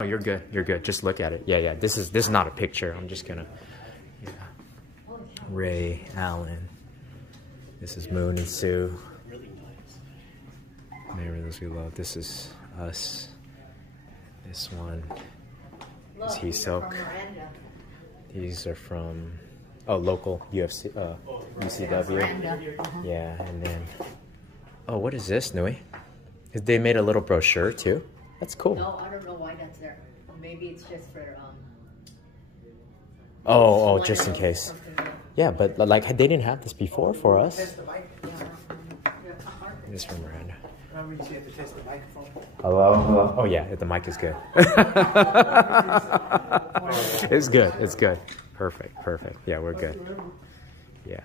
Oh, you're good. You're good. Just look at it. Yeah, yeah. This is not a picture. I'm just gonna. Yeah. Ray Allen. This is Moon and Sue. Marry those we love. This is us. This one is He Silk. These are from local UFC UCW. Yeah, and then what is this, Nui? They made a little brochure too. That's cool. No, I don't know why that's there. Maybe it's just for just in case. Yeah, but like they didn't have this before for us. This is from Miranda. Hello. Oh yeah, the mic is good. It's good. It's good. Perfect. Yeah, we're good. Yeah.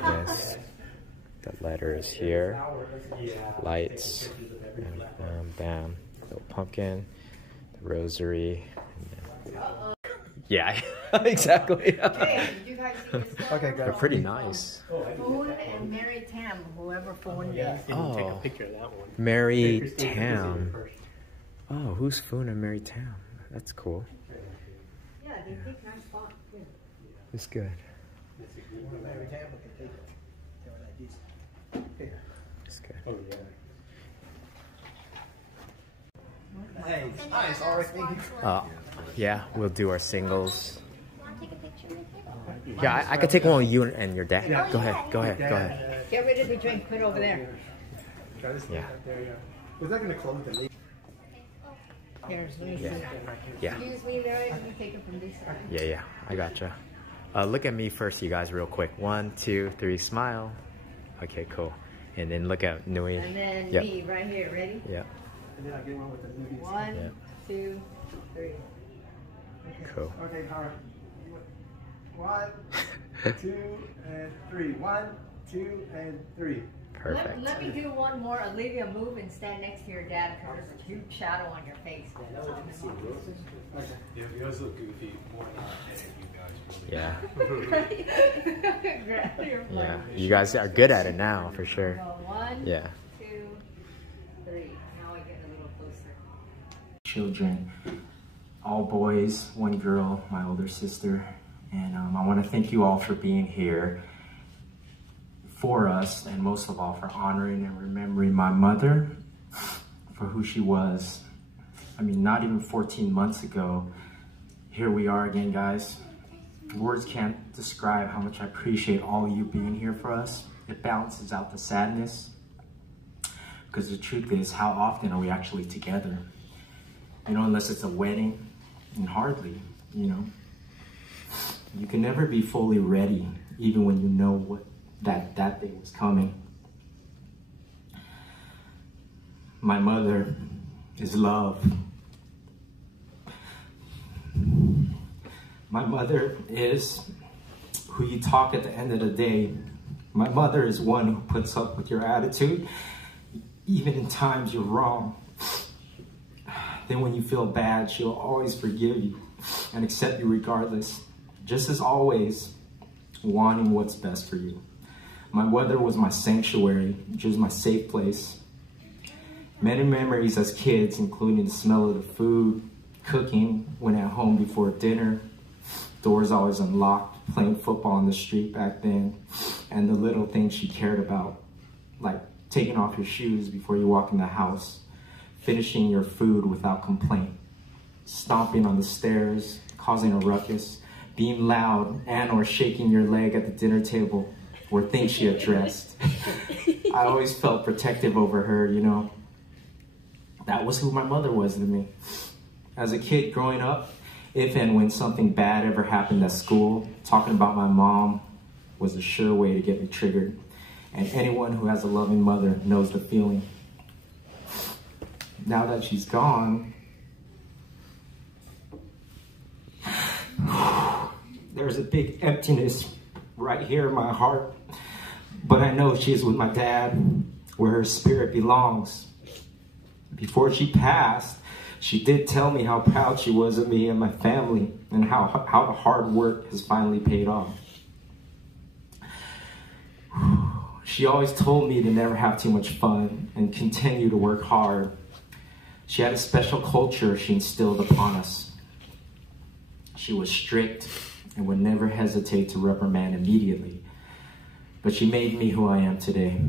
Yes. The letter is here. Lights. Bam. Little pumpkin. The rosary. Yeah, exactly. Hey, did you guys see this stuff? Okay, They're pretty nice. Foon and Mary Tam, whoever Foon is. Didn't take a picture of that one. Mary Tam. Oh, who's Foon and Mary Tam? That's cool. Yeah, they take nice spots too. It's good. It's good. Oh, yeah. Hey, nice, Yeah, we'll do our singles. Want to take a picture with you? Yeah, I could take one with you and your dad. Yeah. Go ahead. Get rid of the drink, put it over there. Yeah. Was that going to close the leak? Here's Lucy. Yeah. Excuse me, there, you take it from this side. Yeah. I gotcha. Look at me first, you guys, real quick. 1, 2, 3, smile. Okay, cool. And then look at Nui. And then me right here, ready? Yeah. And then I get one with the movies. 1, 2, 3. Cool. Okay, all right. 1, 2, and 3. 1, 2, and 3. Perfect. Let me do one more. Olivia, move and stand next to your dad because there's a huge shadow on your face. Yeah, you guys look goofy more than you guys really. Yeah. You guys are good at it now, for sure. 1, Yeah. 2, 3. Now we get a little closer. Children, all boys, 1 girl, my older sister, and I want to thank you all for being here for us, and most of all for honoring and remembering my mother for who she was. I mean, not even 14 months ago. Here we are again, guys. Words can't describe how much I appreciate all of you being here for us. It balances out the sadness, because the truth is, how often are we actually together? You know, unless it's a wedding, and hardly, you know. You can never be fully ready, even when you know what that day was coming. My mother is love. My mother is who you talk at the end of the day. My mother is one who puts up with your attitude, even in times you're wrong. Then when you feel bad, she'll always forgive you and accept you regardless, just as always, wanting what's best for you. My mother was my sanctuary. She was my safe place. Many memories as kids, including the smell of the food, cooking when at home before dinner, doors always unlocked, playing football in the street back then, and the little things she cared about, like taking off your shoes before you walk in the house, finishing your food without complaint, stomping on the stairs, causing a ruckus, being loud and or shaking your leg at the dinner table, were things she addressed. I always felt protective over her, you know. That was who my mother was to me. As a kid growing up, if and when something bad ever happened at school, talking about my mom was a sure way to get me triggered. And anyone who has a loving mother knows the feeling. Now that she's gone, there's a big emptiness right here in my heart. But I know she's with my dad, where her spirit belongs. Before she passed, she did tell me how proud she was of me and my family, and how the hard work has finally paid off. She always told me to never have too much fun and continue to work hard. She had a special culture she instilled upon us. She was strict and would never hesitate to reprimand immediately. But she made me who I am today.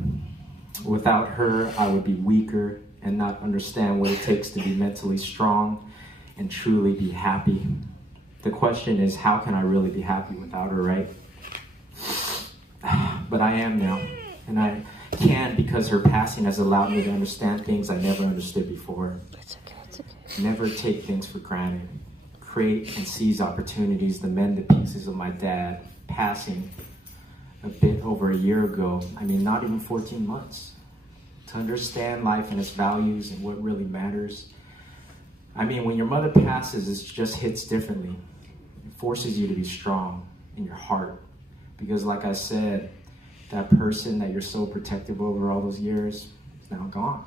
Without her, I would be weaker and not understand what it takes to be mentally strong and truly be happy. The question is, how can I really be happy without her, right? But I am now, and I can because her passing has allowed me to understand things I never understood before. It's okay, it's okay. Never take things for granted. Create and seize opportunities to mend the pieces of my dad passing a bit over a year ago. I mean, not even 14 months. To understand life and its values and what really matters. I mean, when your mother passes, it just hits differently. It forces you to be strong in your heart. Because like I said, that person that you're so protective over all those years is now gone.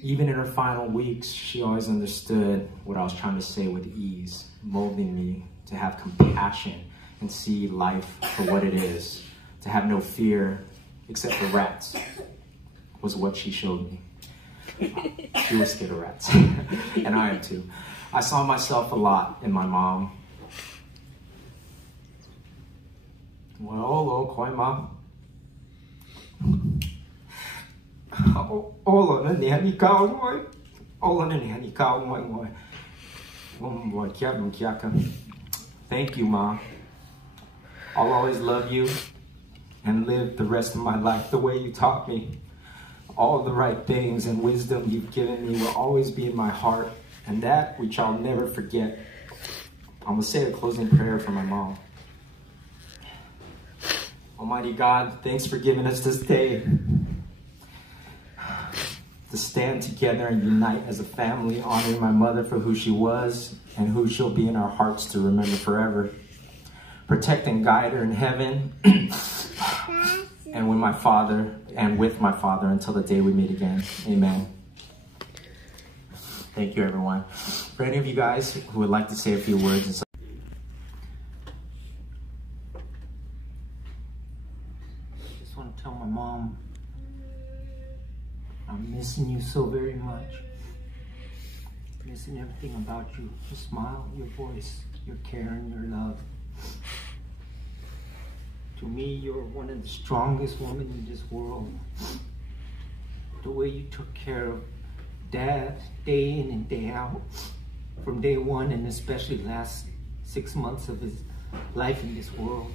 Even in her final weeks, she always understood what I was trying to say with ease, molding me to have compassion and see life for what it is, to have no fear except for rats, was what she showed me. She was scared of rats, and I am too. I saw myself a lot in my mom. Well, koi ma. All on the nanny cow, boy. All on the nanny cow, boy. Thank you, Ma. I'll always love you and live the rest of my life the way you taught me. All the right things and wisdom you've given me will always be in my heart, and that which I'll never forget. I'm going to say a closing prayer for my mom. Almighty God, thanks for giving us this day to stand together and unite as a family, honoring my mother for who she was and who she'll be in our hearts to remember forever. Protect and guide her in heaven and with my father until the day we meet again. Amen. Thank you, everyone. For any of you guys who would like to say a few words, I just want to tell my mom I'm missing you so very much. Missing everything about you. Your smile, your voice, your care, and your love. To me, you're one of the strongest women in this world. The way you took care of Dad day in and day out, from day one and especially last 6 months of his life in this world.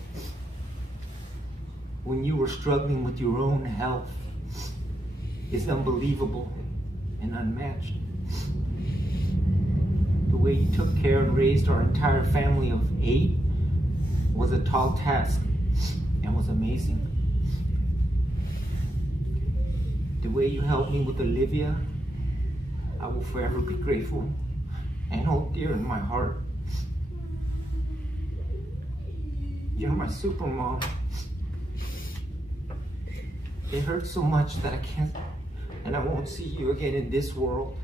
When you were struggling with your own health, is unbelievable and unmatched. The way you took care and raised our entire family of 8 was a tall task and was amazing. The way you helped me with Olivia, I will forever be grateful and hold dear in my heart. You're my super mom. It hurts so much that I can't and I won't see you again in this world.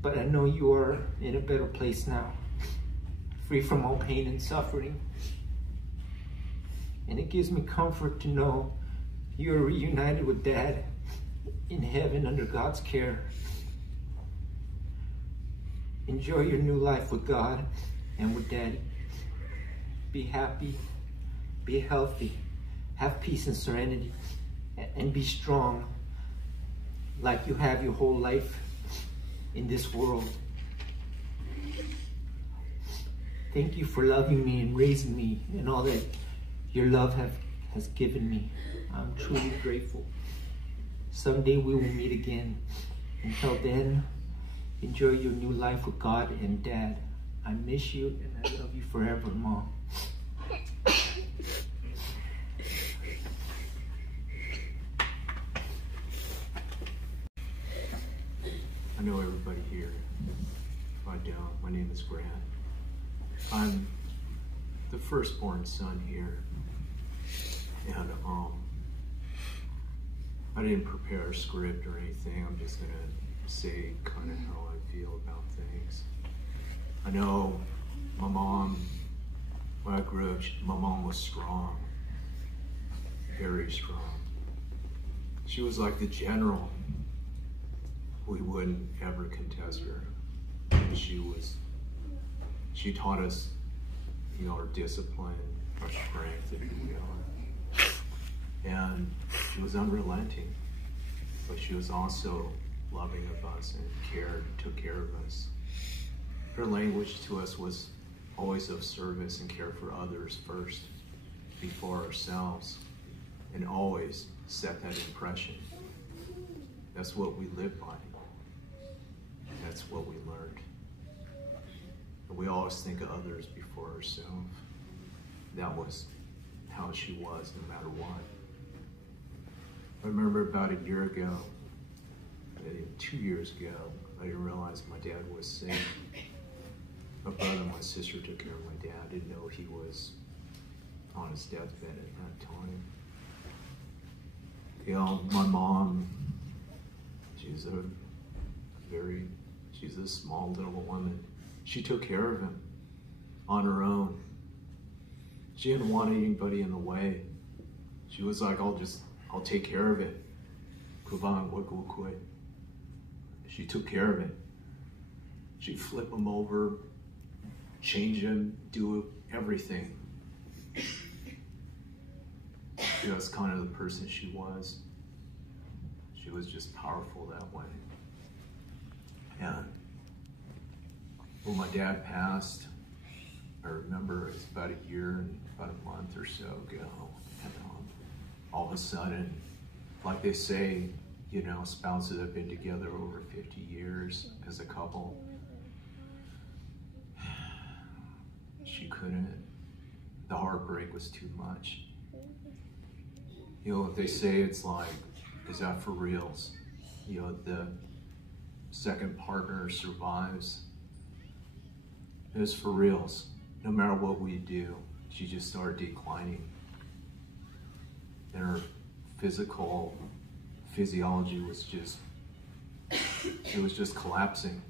But I know you are in a better place now, free from all pain and suffering. And it gives me comfort to know you're reunited with Dad in heaven under God's care. Enjoy your new life with God and with Daddy. Be happy, be healthy, have peace and serenity, and be strong like you have your whole life in this world. Thank you for loving me and raising me and all that your love has given me. I'm truly grateful. Someday we will meet again. Until then, enjoy your new life with God and Dad. I miss you and I love you forever, Mom. I know everybody here. My name is Grant. I'm the firstborn son here. And I didn't prepare a script or anything. I'm just gonna say kind of how I feel about things. I know my mom, when I grew up, my mom was strong. very strong. She was like the general. We wouldn't ever contest her. She taught us, you know, our discipline, our strength, if you will. And she was unrelenting, but she was also loving of us and took care of us. Her language to us was always of service and care for others first, before ourselves, and always set that impression. That's what we live by. And that's what we learned. And we always think of others before ourselves. That was how she was, no matter what. I remember about a year ago, 2 years ago, I didn't realize my dad was sick. My brother and my sister took care of my dad. I didn't know he was on his deathbed at that time. You know, my mom, she's a small little woman. She took care of him on her own. She didn't want anybody in the way. She was like, I'll take care of it. She took care of it. She'd flip him over, change him, do everything. That's kind of the person she was. She was just powerful that way. And when my dad passed, I remember it was about a year and about a month or so ago, and all of a sudden, like they say, you know, spouses have been together over 50 years as a couple. She couldn't. The heartbreak was too much. You know, they say it's like, is that for reals? You know, the second partner survives. It's for reals. No matter what we do, she just started declining. And her physiology was just collapsing.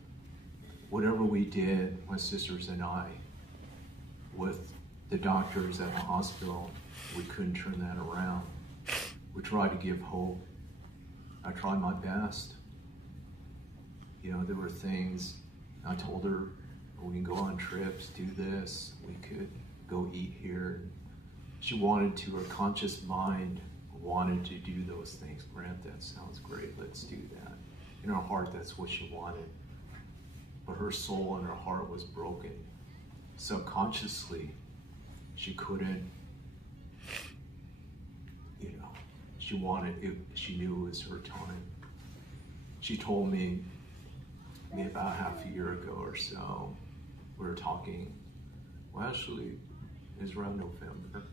Whatever we did, my sisters and I, with the doctors at the hospital, we couldn't turn that around. We tried to give hope. I tried my best. You know, there were things, I told her, we can go on trips, do this, we could go eat here. She wanted to, her conscious mind wanted to do those things. Grant, that sounds great, let's do that. In her heart, that's what she wanted. But her soul and her heart was broken. Subconsciously, she couldn't, you know, she wanted it, she knew it was her time. She told me, maybe about half a year ago or so, we were talking, well, actually, it was around November.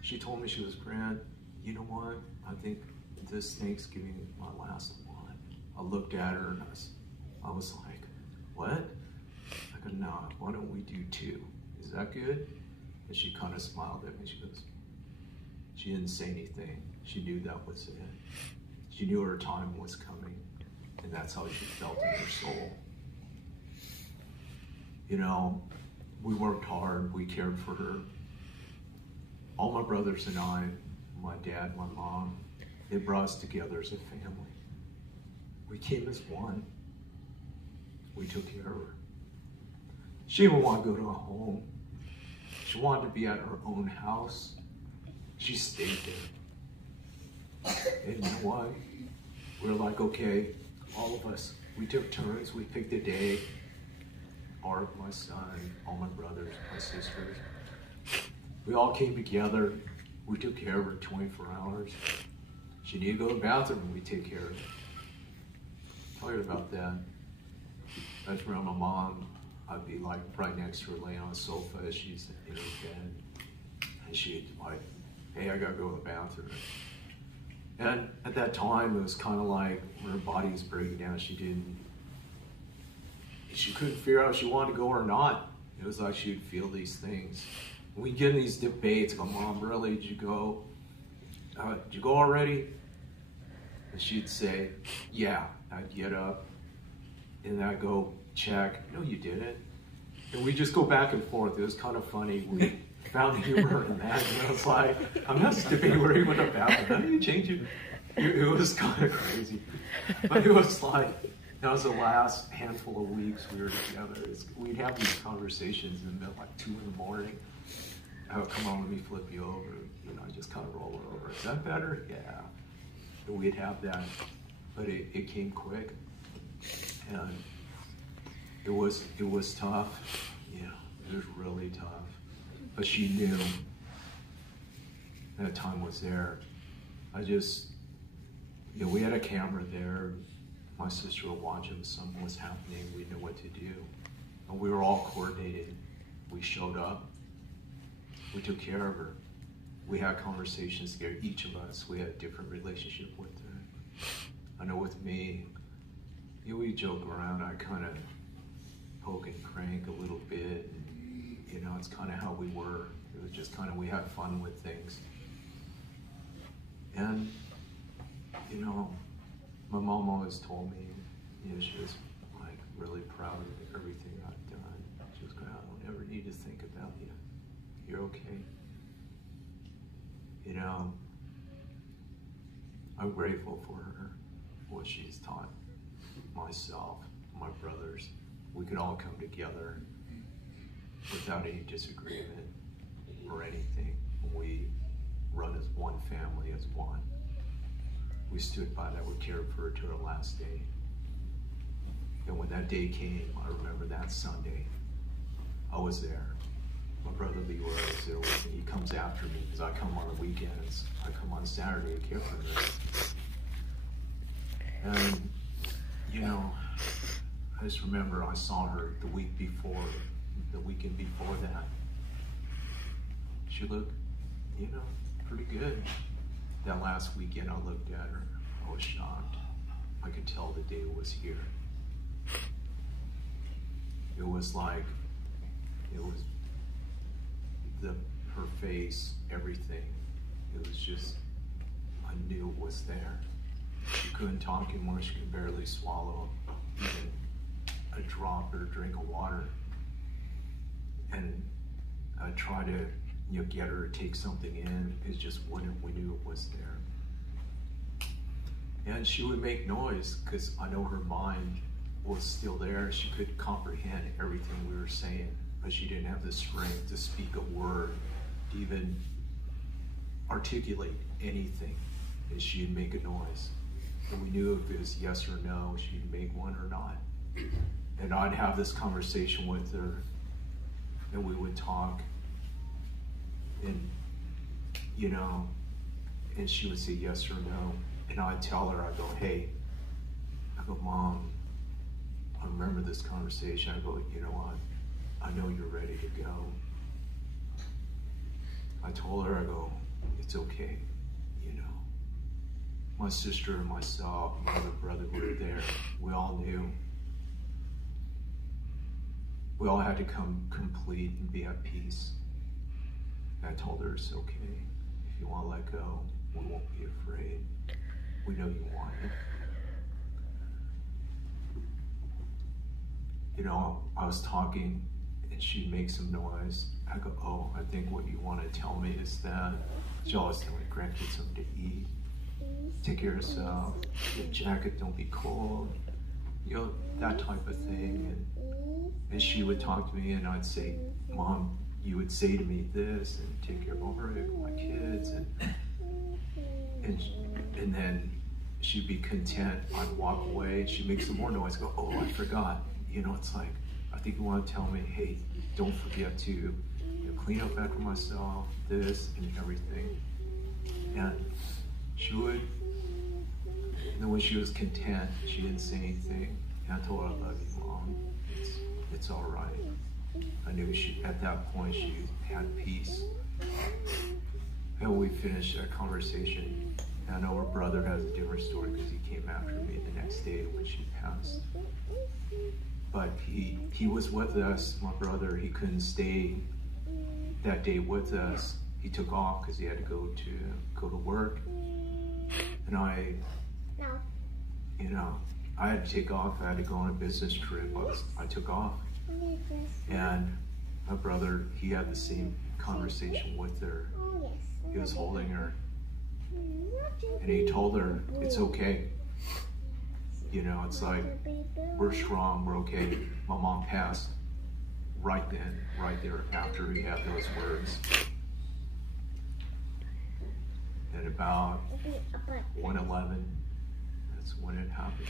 She told me, she was, Grant, you know what? I think this Thanksgiving is my last one. I looked at her and I was like, what? I go, no, why don't we do 2? Is that good? And she kind of smiled at me. She goes, she didn't say anything. She knew that was it. She knew her time was coming. And that's how she felt in her soul. You know, we worked hard, we cared for her. All my brothers and I, my dad, my mom, they brought us together as a family. We came as one. We took care of her. She didn't want to go to a home. She wanted to be at her own house. She stayed there. And you know what? We were like, okay, all of us, we took turns, we picked a day. Art, my son, all my brothers, my sisters. We all came together. We took care of her 24 hours. She needed to go to the bathroom, we take care of her. Tell her about that. I was around my mom. I'd be like right next to her laying on the sofa as she's in her bed. And she'd like, hey, I gotta go to the bathroom. And at that time, it was kind of like when her body was breaking down, she couldn't figure out if she wanted to go or not. It was like she'd feel these things. When we get in these debates, I go, Mom, really, did you go? Did you go already? And she'd say, yeah. I'd get up and I'd go, check. No, you didn't. And we just go back and forth. It was kind of funny. found humor in that. And I was like, I'm not skipping where he went up after. How do you change it? It was kind of crazy. But it was like, that was the last handful of weeks we were together. We'd have these conversations in like 2 in the morning. Oh, come on, let me flip you over. You know, I just kind of roll it over. Is that better? Yeah. And we'd have that, but it came quick, and it was tough. Yeah, it was really tough. But she knew that time was there. We had a camera there. My sister would watch if something was happening. We knew what to do, and we were all coordinated. We showed up. We took care of her. We had conversations together, each of us. We had a different relationship with her. I know with me, we joke around. I kind of poke and crank a little bit. You know, it's kind of how we were. It was just kind of, we had fun with things. And, you know, my mom always told me, you know, she was like really proud of everything I've done. She was going, I don't ever need to think about you. You're okay. You know, I'm grateful for her, what she's taught myself, my brothers. We could all come together without any disagreement or anything. We run as one family, as one. We stood by that, we cared for her to her last day. And when that day came, I remember that Sunday, I was there. My brother Leroy was there with me. He comes after me because I come on the weekends. I come on Saturday to care for her. And, you know, I just remember I saw her the weekend before that. She looked, you know, pretty good. That last weekend I looked at her, I was shocked. I could tell the day was here. It was like, it was her face, everything. It was just, I knew it was there. She couldn't talk anymore, she could barely swallow even a drop or a drink of water. And I tried to, you know, get her to take something in. It just wouldn't. We knew it was there. And she would make noise because I know her mind was still there. She could comprehend everything we were saying, but she didn't have the strength to speak a word, to even articulate anything. And she'd make a noise. And we knew if it was yes or no, she'd make one or not. And I'd have this conversation with her, and we would talk. And, you know, and she would say yes or no. And I'd tell her, I go, hey, I go, Mom, I remember this conversation. I go, you know what? I know you're ready to go. I told her, I go, it's okay, you know. My sister and myself, my other brother were there. We all knew. We all had to come complete and be at peace. I told her it's okay. If you want to let go, we won't be afraid. We know you want it. You know, I was talking and she'd make some noise. I go, oh, I think what you want to tell me is that she always tell me, Grant, get something to eat. Take care of yourself. Get a jacket, don't be cold. You know, that type of thing. And she would talk to me and I'd say, Mom, you would say to me this and take care of my kids and then she'd be content. I'd walk away and she'd make some more noise. Go, oh, I forgot. You know, it's like, I think you want to tell me, hey, don't forget to, you know, clean up after myself, this and everything. And she would, and then when she was content, she didn't say anything. And I told her, I love you, Mom. It's all right. I knew she, at that point, she had peace. And we finished that conversation. And I know her brother has a different story because he came after me the next day when she passed. But he was with us, my brother. He couldn't stay that day with us. He took off because he had to go to work. And you know, I had to take off. I had to go on a business trip. I took off. And My brother, he had the same conversation with her. He was holding her, and he told her, it's okay. You know, it's like, we're strong, we're okay. My mom passed right then, right there, after he had those words. At about 1:11, that's when it happened.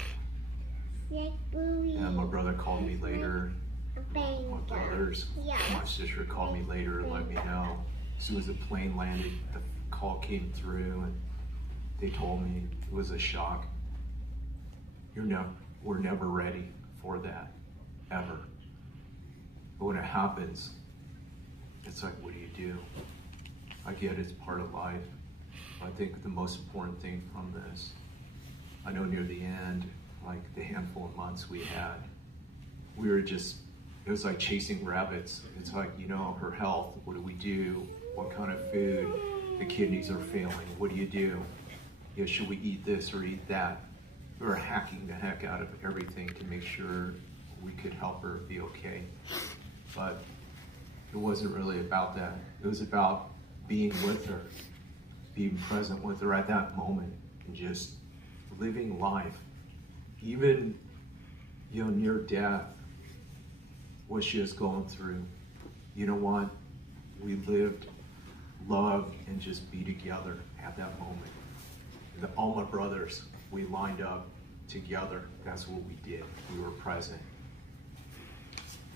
And my brother called me later. My sister called me later and let me know. As soon as the plane landed, the call came through, and they told me it was a shock. We're never ready for that, ever. But when it happens, it's like, what do you do? I get it's part of life. I think the most important thing from this, I know near the end, like the handful of months we had, we were just, it was like chasing rabbits. It's like, you know, her health, what do we do? What kind of food? The kidneys are failing, what do you do? You know, should we eat this or eat that? We were hacking the heck out of everything to make sure we could help her be okay. But it wasn't really about that. It was about being with her, being present with her at that moment, and just living life. Even, you know, near death, what she was going through. You know what? We lived, loved, and just be together at that moment. And all my brothers, we lined up together. That's what we did. We were present.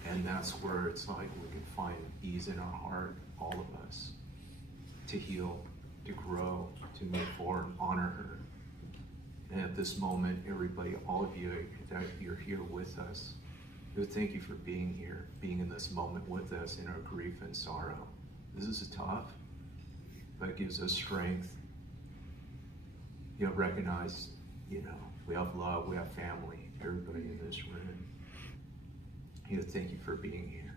And that's where it's like we can find ease in our heart, all of us, to heal, to grow, to move forward, honor her. And at this moment, everybody, all of you that you're here with us, we thank you for being here, being in this moment with us in our grief and sorrow. This is tough, but it gives us strength. You know, recognize, you know, we have love, we have family, everybody in this room. You know, thank you for being here.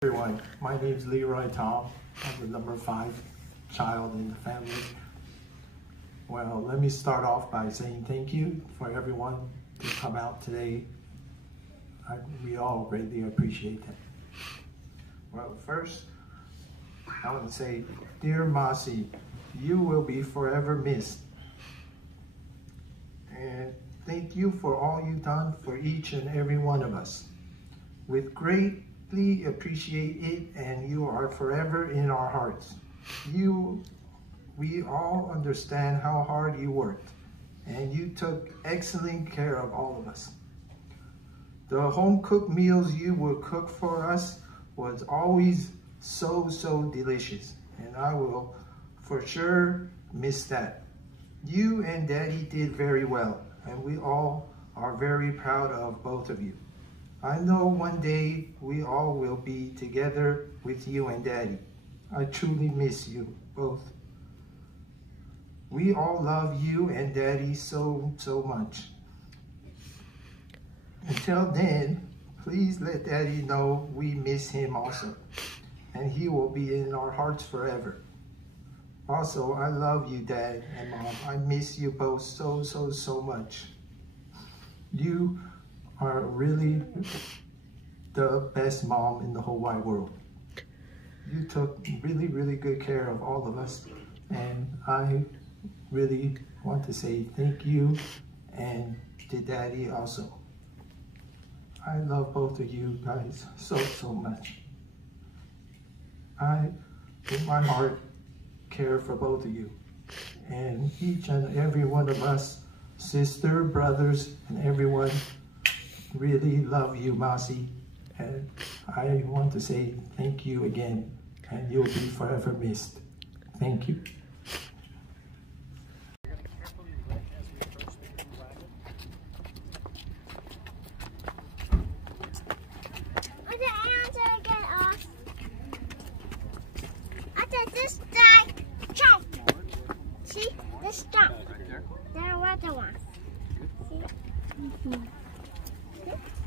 Everyone, my name is Leroy Tom. I'm the number 5 child in the family. Well, let me start off by saying thank you for everyone to come out today. We all greatly appreciate that. Well, first, I want to say, dear Masi, you will be forever missed. And thank you for all you've done for each and every one of us. We greatly appreciate it, and you are forever in our hearts. We all understand how hard you worked, and you took excellent care of all of us. The home-cooked meals you would cook for us was always so delicious, and I will for sure miss that. You and Daddy did very well, and we all are very proud of both of you. I know one day we all will be together with you and Daddy. I truly miss you both. We all love you and Daddy so much. Until then, please let Daddy know we miss him also, and he will be in our hearts forever. Also, I love you, Dad and Mom. I miss you both so much. You are really the best mom in the whole wide world. You took really good care of all of us, and I really want to say thank you, and to Daddy also. I love both of you guys so much. I, in my heart, care for both of you, and each and every one of us, sister, brothers, and everyone, really love you, Masi, and I want to say thank you again, and you'll be forever missed. Thank you.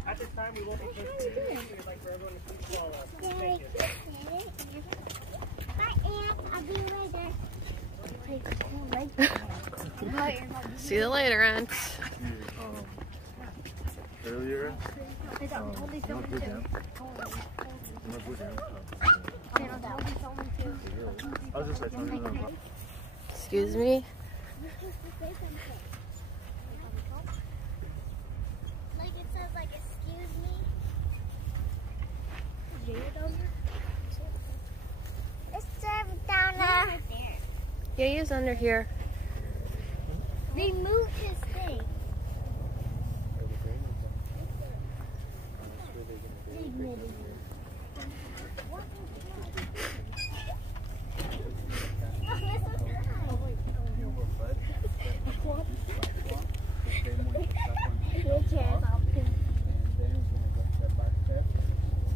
At this time, we won't be continuing. We'd like for everyone to please follow us. Thank you. Bye, Aunt. I'll be right there. See you later, Aunt. down? Hold these Want to put down? Want to put down? I was just like, Excuse me? Like it says, like, excuse me. It's down there. Yaya's under here. They moved his thing.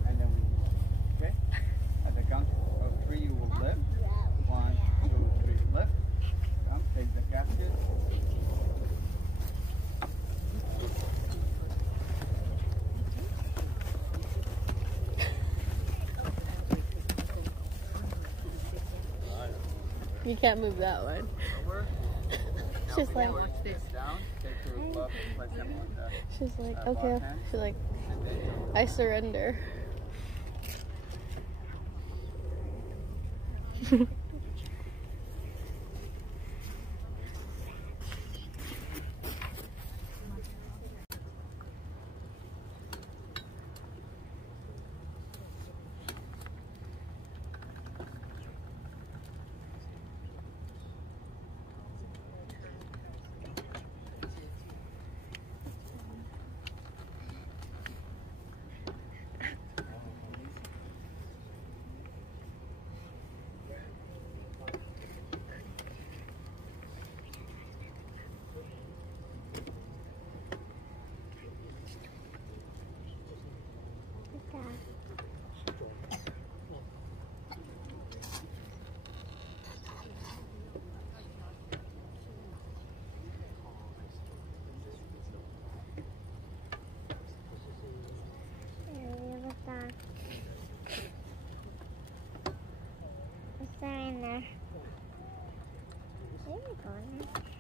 And then we, okay? At the count of 3, you will lift. 1, 2, 3, lift. Take the casket. You can't move that one. Over. She's like, Down. Take your glove and place them on the she's like, left okay. hand. She's like, And then I surrender. What's that in there? There you go.